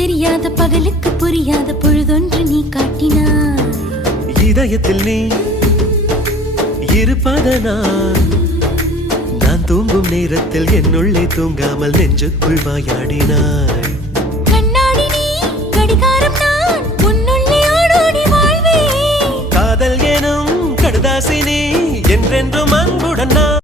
தெரியாத பகலுக்கு புரியாத பொழுதொன்று நீ காட்டினாய். இதயத்தில் நீ இருப்பதனால் நான் தூங்கும் நேரத்தில் என்னுள்ளே தூங்காமல் நெஞ்சுக்குள் வாயாடினாய். கண்ணாடி நீ கடிகாரம் நான் உன்னுள்ளே ஓடோடி வாழ்வே. காதல் எனும் கடுதாசி நீ என்றென்றும்